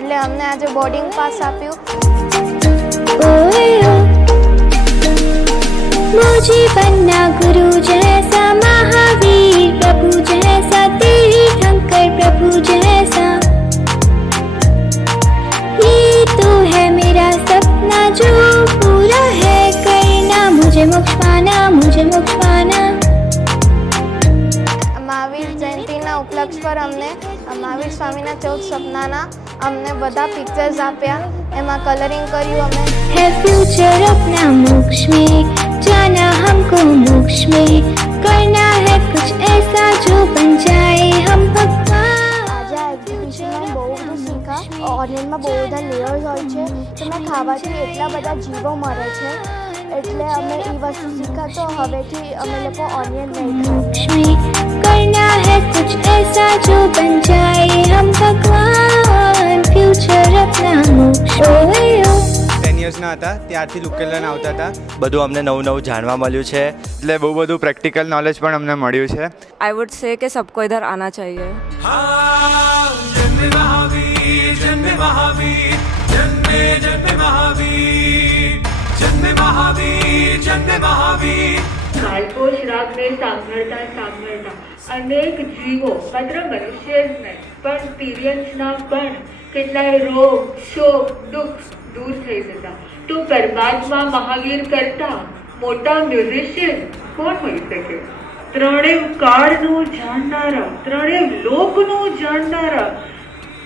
એટલે અમને આજે બોર્ડિંગ પાસ આપ્યું. मुझे बनना गुरु जैसा, महावीर प्रभु जैसा, तीर्थंकर प्रभु जैसा, ये तो है मेरा सपना जो पूरा है करना, मुझे मोक्ष पाना, मुझे मोक्ष पाना. મહાવીર જયંતિના ઉપલક્ષ પર અમને મહાવીર સ્વામીના 14 સપનાના અમને બધા પિક્ચર્સ આપ્યા. એમાં કલરિંગ કર્યું અમે. है फ्यूचर अपना मोक्ष में, जाना हमको मोक्ष में, करना है कुछ ऐसा जो बन जाए हम भगवान. આજે આ એક્ઝિબિશનમાં બહુ બધું શીખા. ઓનિયનમાં બહુ બધા લેયર્સ હોય છે, તેમાં ખાવાથી એટલા બધા જીવો મરે છે, એટલે અમે એ વસ્તુ શીખા. તો હવેથી અમે લોકો ઓનિયન નહીં मोक्ष में, करना है कुछ ऐसा जो बन जाए हम भगवान. फ्यूचर अपना मोक्ष. ओए ओ 10 યર્સના હતા ત્યારથી લુકેલન આવતા હતા. બધું અમને નવું નવું જાણવા મળ્યું છે, એટલે બહુ બધું પ્રેક્ટિકલ નોલેજ પણ અમને મળ્યું છે. आई वुड से कि सबको इधर आना चाहिए. जन्मे महावीर, जन्मे महावीर, जन्मे जन्मे महावीर, जन्मे महावीर, जन्मे महावीर. કાલપોષ રાગને સાંભળતા સાંભળતા અનેક જીવો, માત્ર મનુષ્ય જ નહીં પણ તિર્યંસના પણ કેટલાય રોગ, શોક, દુઃખ દૂર થઈ જતા. તો પરમાત્મા મહાવીર કરતા મોટા મ્યુઝિશિયન કોણ હોઈ શકે? ત્રણેય કાળનું જાણનારા, ત્રણેય લોકનું જાણનારા,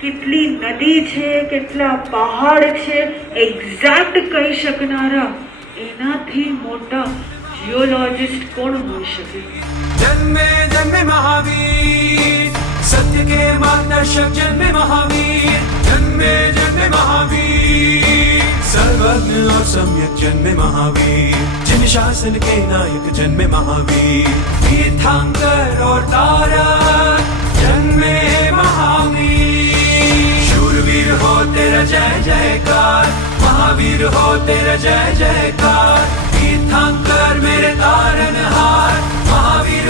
કેટલી નદી છે, કેટલા પહાડ છે, એક્ઝેક્ટ કહી શકનારા, એનાથી મોટા जियोलॉजिस्ट कौन हो सके? जन्मे जन्मे महावीर, सत्य के मार्गदर्शक जन्मे महावीर, जन्मे जन्मे महावीर, सर्वज्ञ और सम्यक जन्मे महावीर, जिन शासन के नायक जन्मे महावीर, तीर्थंकर और तारक जन्मे महावीर. शूरवीर हो तेरा जय जयकार, महावीर हो तेरा जय जयकार, तीर्थंकर मेरे तारनहार, महावीर